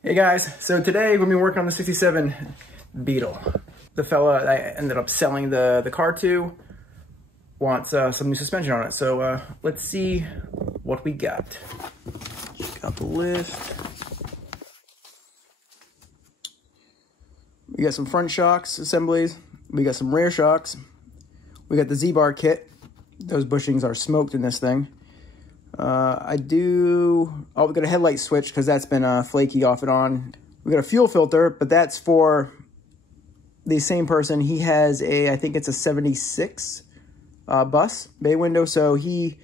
Hey guys, so today we're gonna be working on the 67 Beetle. The fella I ended up selling the car to wants some new suspension on it. So let's see what we got. Check out the lift. We got some front shocks assemblies. We got some rear shocks. We got the Z-bar kit. Those bushings are smoked in this thing. We got a headlight switch because that's been flaky off and on. We got a fuel filter, but that's for the same person. He has I think it's a 76 bus bay window, so he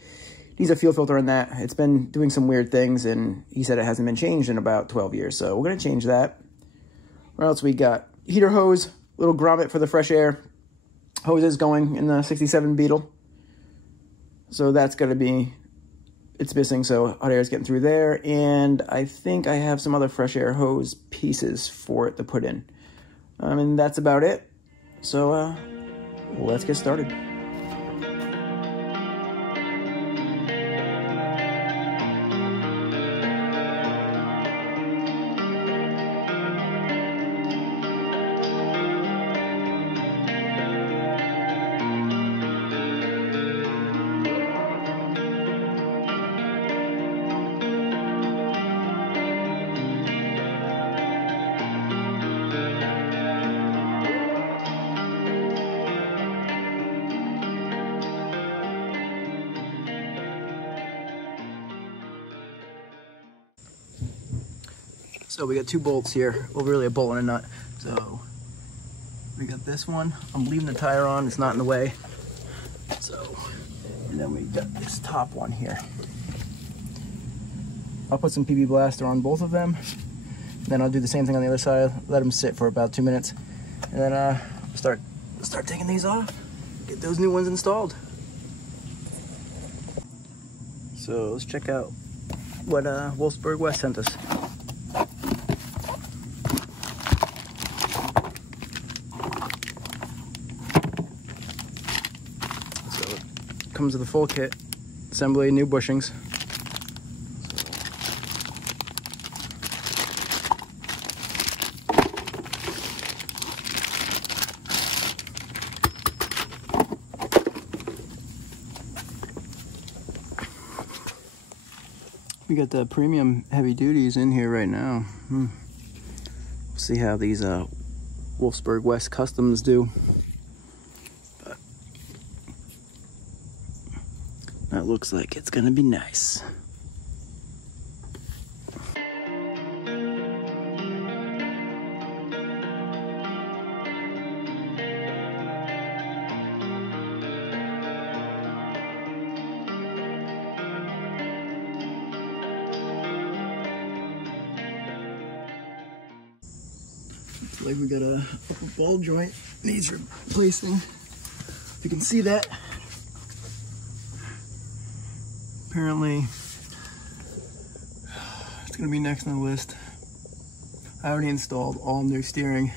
needs a fuel filter in that. It's been doing some weird things, and he said it hasn't been changed in about 12 years, so we're going to change that. What else we got? Heater hose, little grommet for the fresh air hoses going in the 67 Beetle. So that's going to be... it's missing, so hot air is getting through there. And I think I have some other fresh air hose pieces for it to put in. And that's about it. So let's get started. So we got two bolts here, well really a bolt and a nut. So we got this one, I'm leaving the tire on, it's not in the way. So, and then we got this top one here. I'll put some PB Blaster on both of them. Then I'll do the same thing on the other side, let them sit for about 2 minutes. And then start taking these off, get those new ones installed. So let's check out what Wolfsburg West sent us. Comes with a full kit, assembly, new bushings. We got the premium heavy duties in here right now. We'll see how these Wolfsburg West Customs do. That looks like it's gonna be nice. Looks like we got a upper ball joint needs replacing. If you can see that. Apparently, it's gonna be next on the list. I already installed all new steering,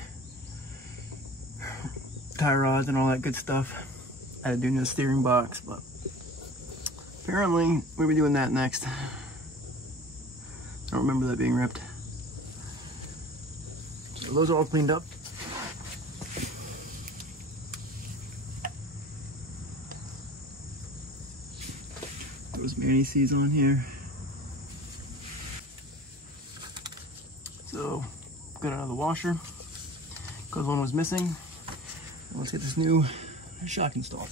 tie rods, and all that good stuff. I had to do new steering box, but apparently we'll be doing that next. I don't remember that being ripped. So those are all cleaned up. Those manices on here. So got another washer because one was missing. Let's get this new shock installed.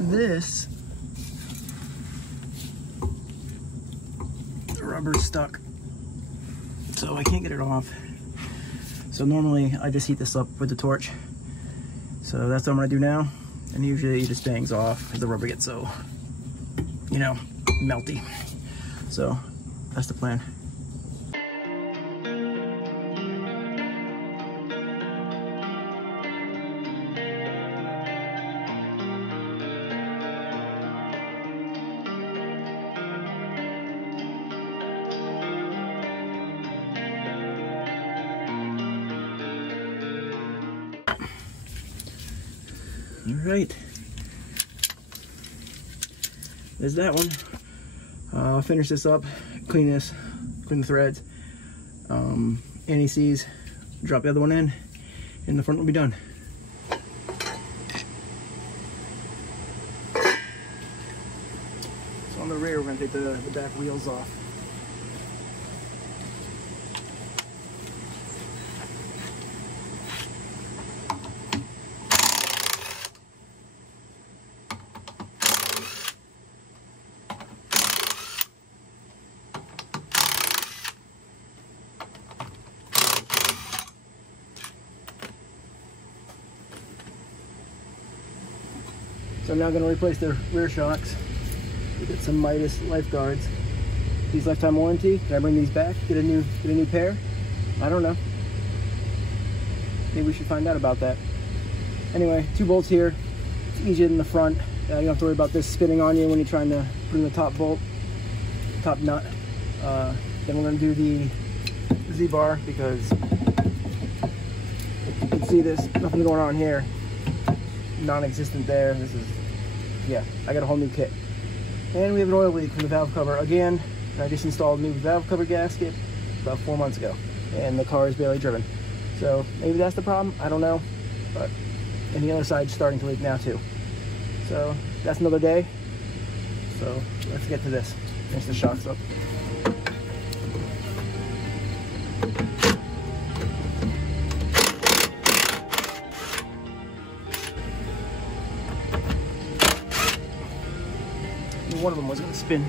This, the rubber's stuck, so I can't get it off. So normally I just heat this up with the torch. So that's what I'm gonna do now. And usually it just bangs off because the rubber gets so, you know, melty. So that's the plan. All right, there's that one. I'll finish this up, clean the threads, anti-seize, drop the other one in, and the front will be done. So on the rear, we're gonna take the back wheels off. So I'm now going to replace the rear shocks. We get some Midas lifeguards. These lifetime warranty. Can I bring these back? Get a new pair? I don't know. Maybe we should find out about that. Anyway, 2 bolts here. It's easier than the front. You don't have to worry about this spinning on you when you're trying to put in the top bolt, top nut. Then we're going to do the Z-bar because you can see this. Nothing going on here. Non-existent there. This is, yeah, I got a whole new kit. And we have an oil leak from the valve cover again. I just installed a new valve cover gasket about 4 months ago, and the car is barely driven. So maybe that's the problem, I don't know. But and the other side's starting to leak now too. So that's another day. So let's get to this. Finish the shocks up. One of them was going to spin.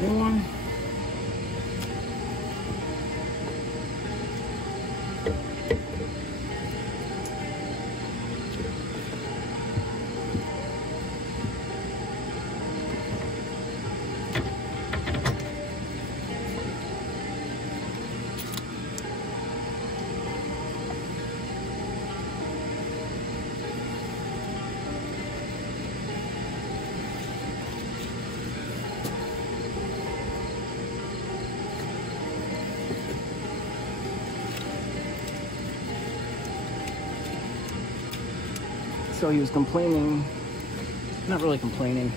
One. So he was complaining, not really complaining,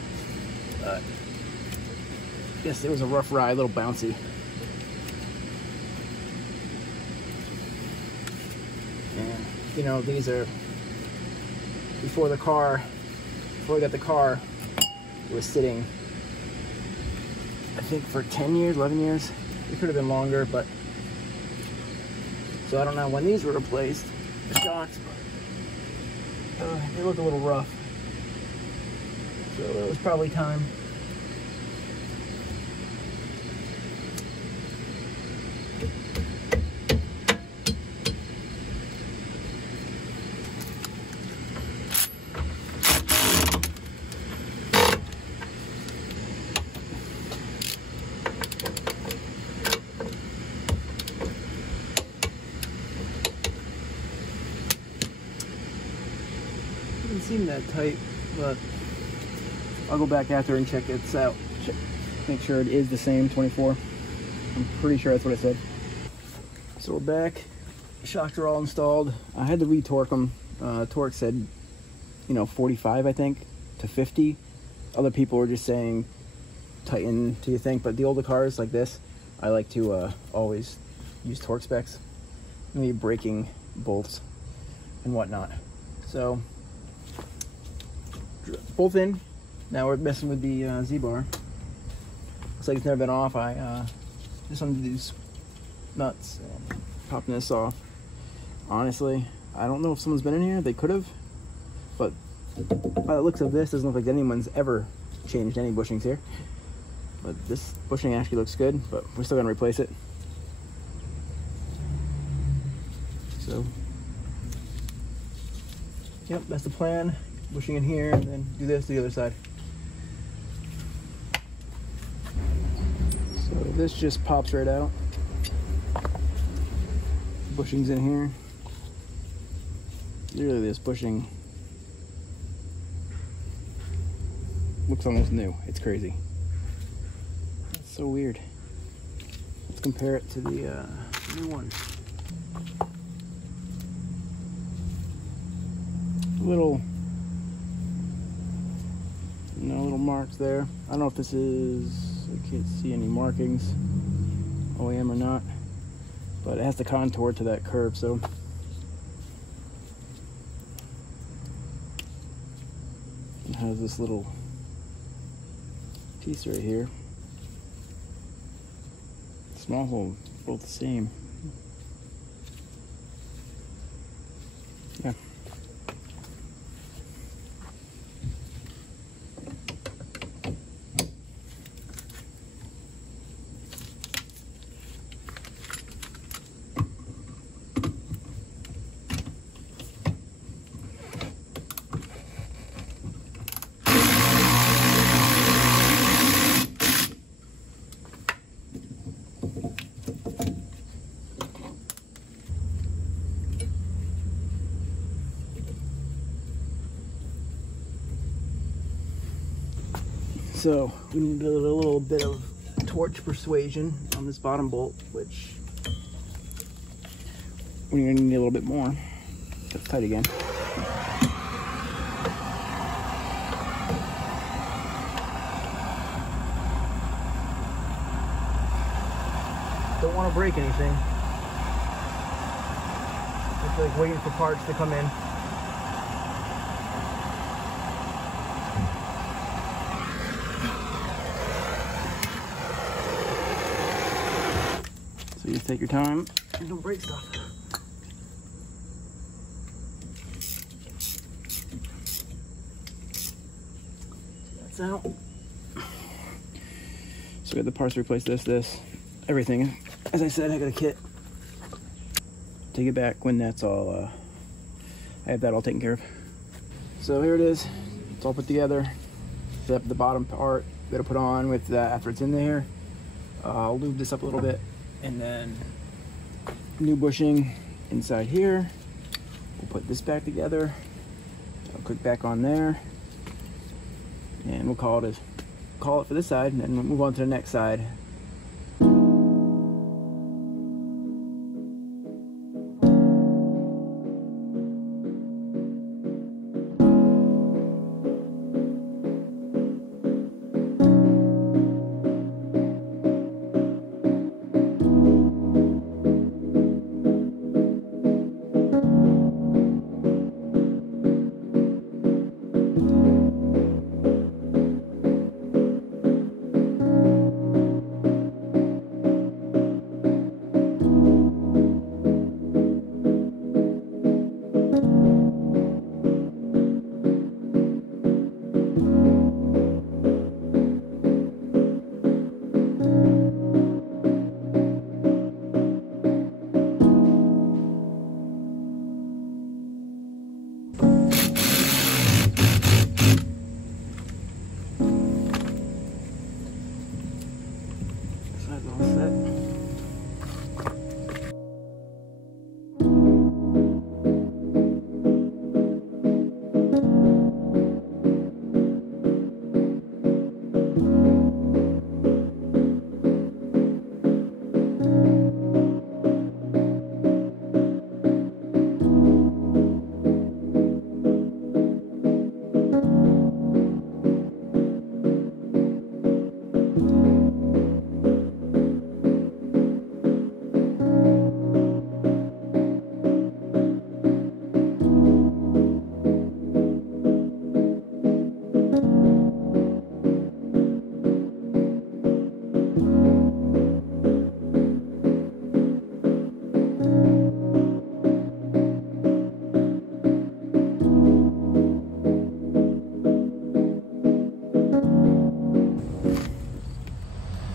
but I guess it was a rough ride, a little bouncy. And, you know, these are, before I got the car, it was sitting, I think for 10 years, 11 years. It could have been longer, but, so I don't know when these were replaced, the shocks. They look a little rough, so it was probably time. Doesn't seem that tight, but I'll go back after and check it out. Make sure it is the same 24. I'm pretty sure that's what it said. So we're back. Shocks are all installed. I had to retorque them. Torque said, you know, 45, I think, to 50. Other people were just saying tighten till you think. But the older cars like this, I like to always use torque specs, maybe braking bolts and whatnot. So both in. Now we're messing with the Z-bar. Looks like it's never been off. I just undid these nuts and popping this off. Honestly, I don't know if someone's been in here. They could have, but by the looks of this, doesn't look like anyone's ever changed any bushings here. But this bushing actually looks good, but we're still gonna replace it. So, yep, that's the plan. Bushing in here, and then do this to the other side. So this just pops right out. Bushing's in here. Literally, this bushing looks almost new. It's crazy. It's so weird. Let's compare it to the new one. Little marks there. I don't know if this is, I can't see any markings, OEM or not, but it has the contour to that curve, so it has this little piece right here. Small hole, both the same. Yeah. So we need a little bit of torch persuasion on this bottom bolt, which we're gonna need a little bit more. That's tight again. Don't want to break anything. Just like waiting for parts to come in. So you take your time and don't break stuff. That's out. So we got the parts to replace this, everything. As I said, I got a kit. Take it back when that's all, I have that all taken care of. So here it is. It's all put together. Except the bottom part, we gotta put on with that after it's in there. I'll lube this up a little bit. And then new bushing inside here. We'll put this back together. I'll click back on there. And we'll call it for this side, and then we'll move on to the next side.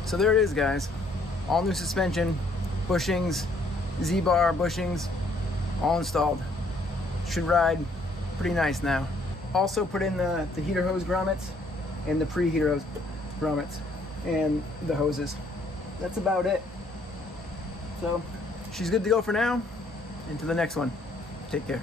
So there it is, guys. All new suspension, bushings, Z-bar bushings, all installed. Should ride pretty nice now. Also put in the heater hose grommets and the preheater hose grommets and the hoses. That's about it. So she's good to go for now. Into the next one. Take care.